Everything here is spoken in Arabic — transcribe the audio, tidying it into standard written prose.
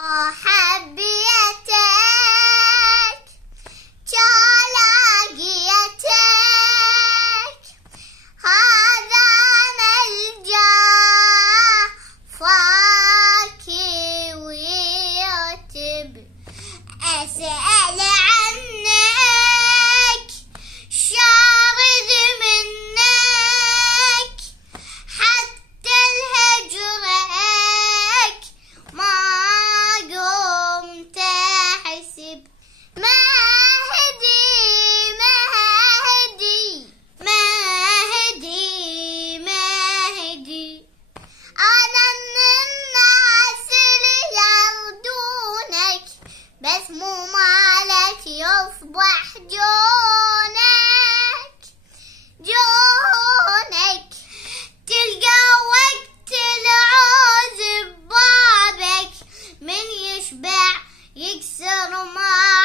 حبيتك تلاقيتك هذا ملجأ فاكي ويتب أسأل عنك شارد منك حتى الهجرك ما قمت أحسب مهدي مهدي مهدي مهدي أنا من الناس اللي يردونك بس مو مالك يصبح جونك جونك تلقى وقت العوز ببابك من يشبع يكسر ما